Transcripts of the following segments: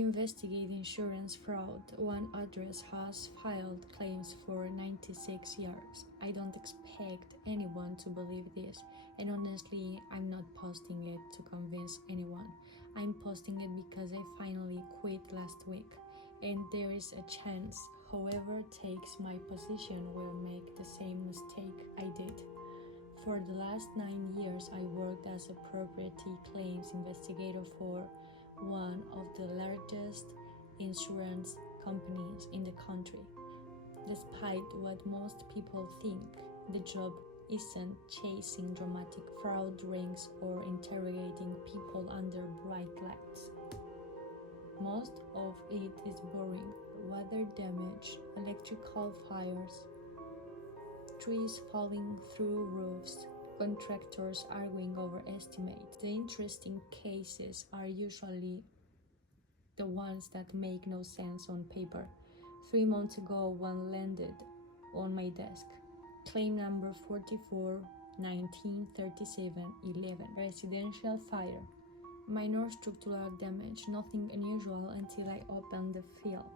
investigate insurance fraud. One address has filed claims for 96 years. I don't expect anyone to believe this, and honestly, I'm not posting it to convince anyone. I'm posting it because I finally quit last week, and there is a chance whoever takes my position will make the same mistake I did. For the last 9 years, I worked as a property claims investigator for one of the largest insurance companies in the country. Despite what most people think, the job isn't chasing dramatic fraud rings or interrogating people under bright lights. Most of it is boring: weather damage, electrical fires, trees falling through roofs, contractors arguing over estimates. The interesting cases are usually the ones that make no sense on paper. 3 months ago, one landed on my desk. Claim number 44 1937 11, residential fire. Minor structural damage, nothing unusual until I opened the file.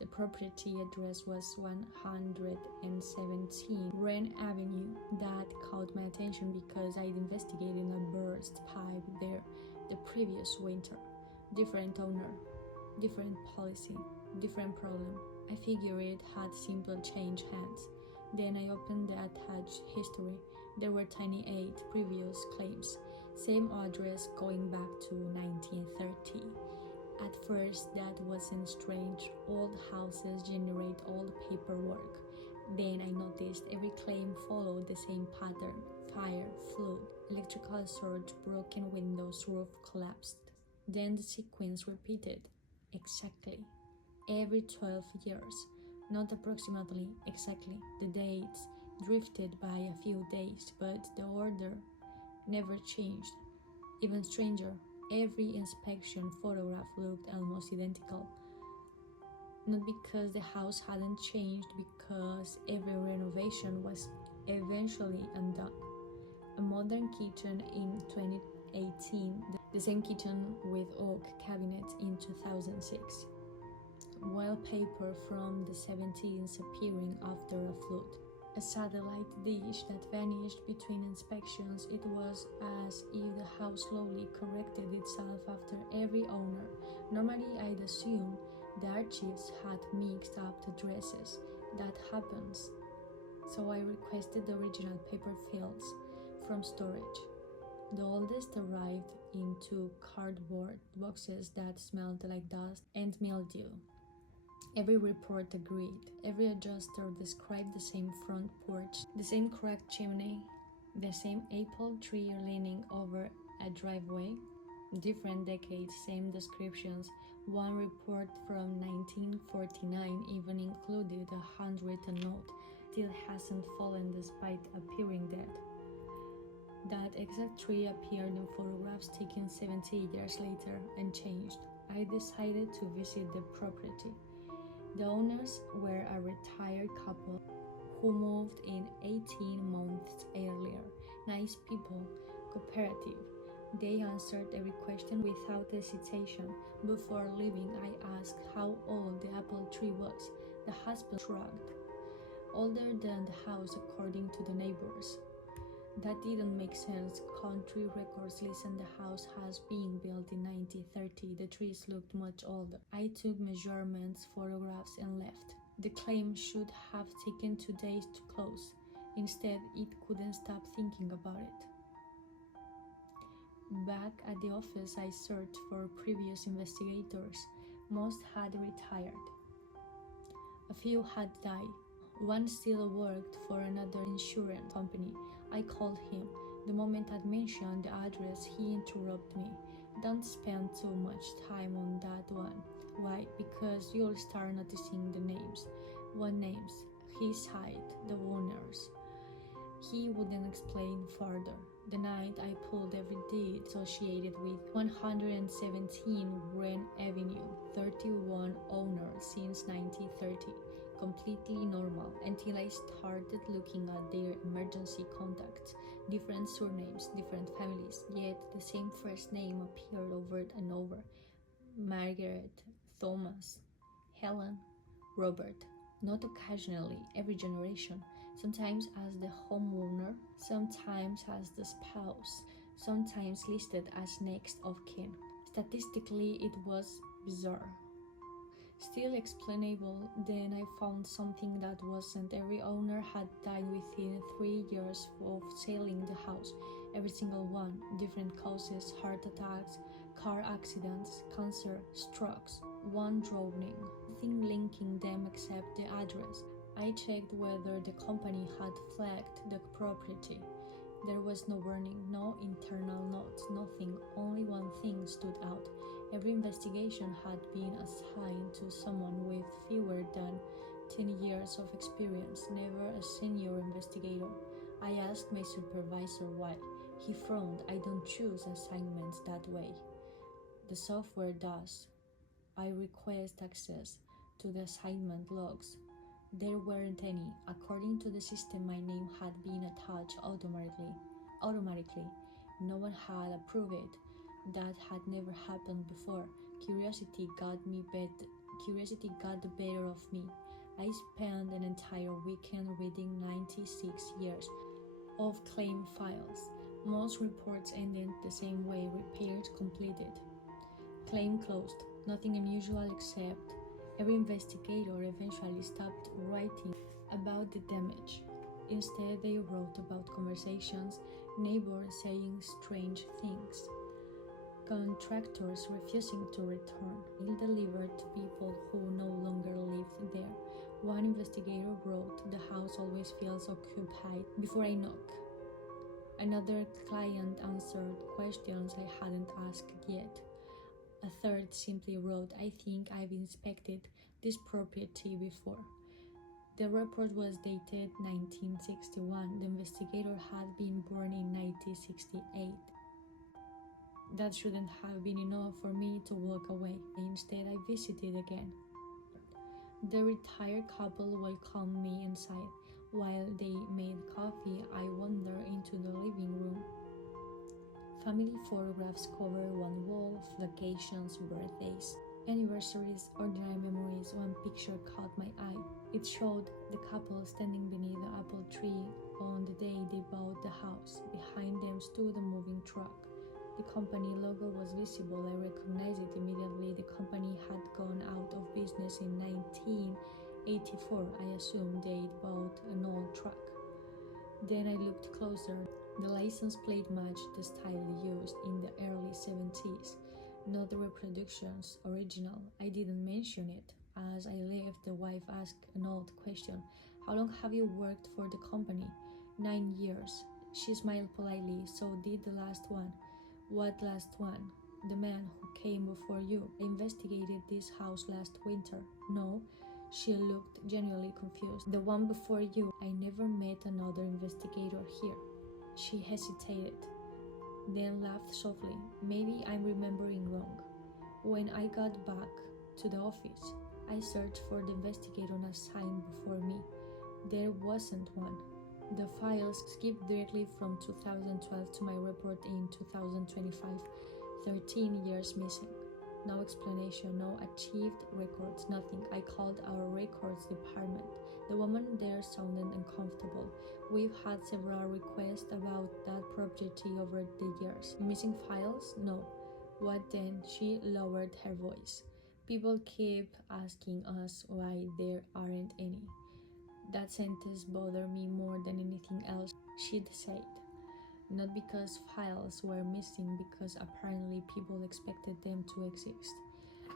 The property address was 117 Wren Avenue. That caught my attention because I'd investigated a burst pipe there the previous winter. Different owner, different policy, different problem. I figured it had simply changed hands. Then I opened the attached history. There were 28 previous claims. Same address going back to 1930. At first, that wasn't strange. Old houses generate old paperwork. Then I noticed every claim followed the same pattern: fire, flood, electrical surge, broken windows, roof collapsed. Then the sequence repeated exactly every 12 years. Not approximately, exactly. The dates drifted by a few days, but the order never changed. Even stranger, every inspection photograph looked almost identical. Not because the house hadn't changed, because every renovation was eventually undone. A modern kitchen in 2018, the same kitchen with oak cabinets in 2006. Wallpaper from the 70s appearing after a flood. A satellite dish that vanished between inspections. It was as if the house slowly corrected itself after every owner. Normally, I'd assume the archives had mixed up the addresses. That happens. So I requested the original paper files from storage. The oldest arrived in 2 cardboard boxes that smelled like dust and mildew. Every report agreed. Every adjuster described the same front porch, the same cracked chimney, the same apple tree leaning over a driveway. Different decades, same descriptions. One report from 1949 even included a handwritten note: "Still hasn't fallen despite appearing dead." That exact tree appeared in photographs taken 70 years later and changed. I decided to visit the property. The owners were a retired couple who moved in 18 months earlier. Nice people, cooperative. They answered every question without hesitation. Before leaving, I asked how old the apple tree was. The husband shrugged. Older than the house, according to the neighbors. That didn't make sense. Country records listen the house has been built in 1930. The trees looked much older. I took measurements, photographs, and left. The claim should have taken 2 days to close. Instead, it couldn't stop thinking about it. Back at the office, I searched for previous investigators. Most had retired. A few had died. One still worked for another insurance company. I called him. The moment I'd mentioned the address, he interrupted me. "Don't spend too much time on that one." "Why?" "Because you'll start noticing the names." "What names?" He sighed. "The owners." He wouldn't explain further. The night I pulled every deed associated with 117 Wren Avenue, 31 owners since 1930. Completely normal until I started looking at their emergency contacts. Different surnames, different families, yet the same first name appeared over and over. Margaret, Thomas, Helen, Robert, not occasionally, every generation, sometimes as the homeowner, sometimes as the spouse, sometimes listed as next of kin. Statistically, it was bizarre. Still explainable, then I found something that wasn't. Every owner had died within 3 years of selling the house. Every single one, different causes, heart attacks, car accidents, cancer, strokes, one drowning. Nothing linking them except the address. I checked whether the company had flagged the property. There was no warning, no internal notes, nothing. Only one thing stood out. Every investigation had been assigned to someone with fewer than 10 years of experience, never a senior investigator. I asked my supervisor why. He frowned. I don't choose assignments that way. The software does. I request access to the assignment logs. There weren't any. According to the system, my name had been attached automatically. No one had approved it. That had never happened before. Curiosity got the better of me. I spent an entire weekend reading 96 years of claim files. Most reports ended the same way: repairs completed, claim closed. Nothing unusual, except every investigator eventually stopped writing about the damage. Instead, they wrote about conversations, neighbors saying strange things, contractors refusing to return, mail delivered to people who no longer lived there. One investigator wrote, "The house always feels occupied before I knock." Another client answered questions I hadn't asked yet. A third simply wrote, "I think I've inspected this property before." The report was dated 1961. The investigator had been born in 1968. That shouldn't have been enough for me to walk away. Instead, I visited again. The retired couple welcomed me inside. While they made coffee, I wandered into the living room. Family photographs covered one wall, vacations, birthdays, anniversaries, ordinary memories. One picture caught my eye. It showed the couple standing beneath the apple tree on the day they bought the house. Behind them stood a moving truck. The company logo was visible. I recognized it immediately. The company had gone out of business in 1984. I assumed they'd bought an old truck. Then I looked closer. The license plate matched the style used in the early 70s, not the reproduction's original. I didn't mention it. As I left, the wife asked an old question. "How long have you worked for the company?" 9 years. She smiled politely. "So did the last one." "What last one?" "The man who came before you. I investigated this house last winter." "No." She looked genuinely confused. "The one before you. I never met another investigator here." She hesitated, then laughed softly. "Maybe I'm remembering wrong." When I got back to the office, I searched for the investigator assigned before me. There wasn't one. The files skipped directly from 2012 to my report in 2025. 13 years missing. No explanation, no achieved records, nothing. I called our records department. The woman there sounded uncomfortable. "We've had several requests about that property over the years." "Missing files?" "No." "What then?" She lowered her voice. "People keep asking us why there aren't any." That sentence bothered me more than anything else she'd said. Not because files were missing, because apparently people expected them to exist.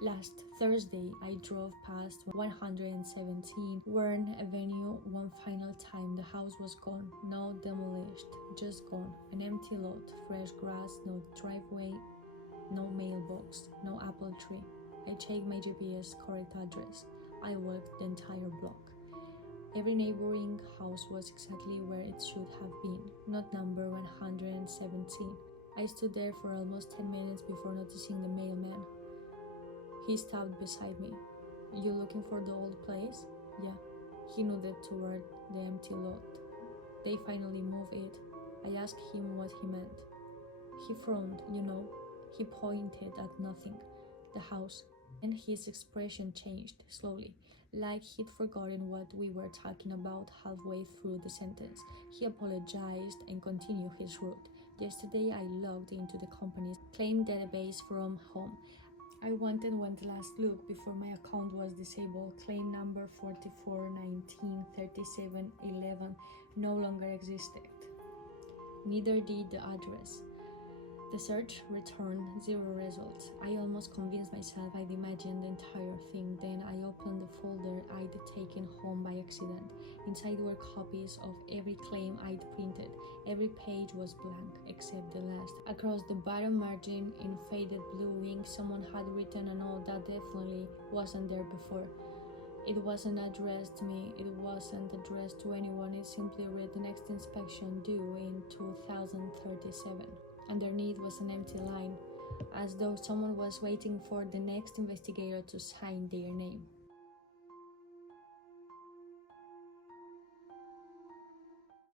Last Thursday, I drove past 117 Warren Avenue one final time. The house was gone. No demolished, just gone. An empty lot, fresh grass, no driveway, no mailbox, no apple tree. I checked my GPS correct address. I walked the entire block. Every neighboring house was exactly where it should have been, not number 117. I stood there for almost 10 minutes before noticing the mailman. He stopped beside me. "You looking for the old place?" "Yeah." He nodded toward the empty lot. "They finally moved it." I asked him what he meant. He frowned. "You know." He pointed at nothing. the house. And his expression changed slowly, like he'd forgotten what we were talking about halfway through the sentence. He apologized and continued his route. Yesterday, I logged into the company's claim database from home. I wanted one last look before my account was disabled. Claim number 44193711 no longer existed. Neither did the address. The search returned 0 results. I almost convinced myself I'd imagined the entire thing. Then I opened the folder I'd taken home by accident. Inside were copies of every claim I'd printed. Every page was blank, except the last. Across the bottom margin, in faded blue ink, someone had written a note that definitely wasn't there before. It wasn't addressed to me, it wasn't addressed to anyone. It simply read the next inspection due in 2037. Underneath was an empty line, as though someone was waiting for the next investigator to sign their name.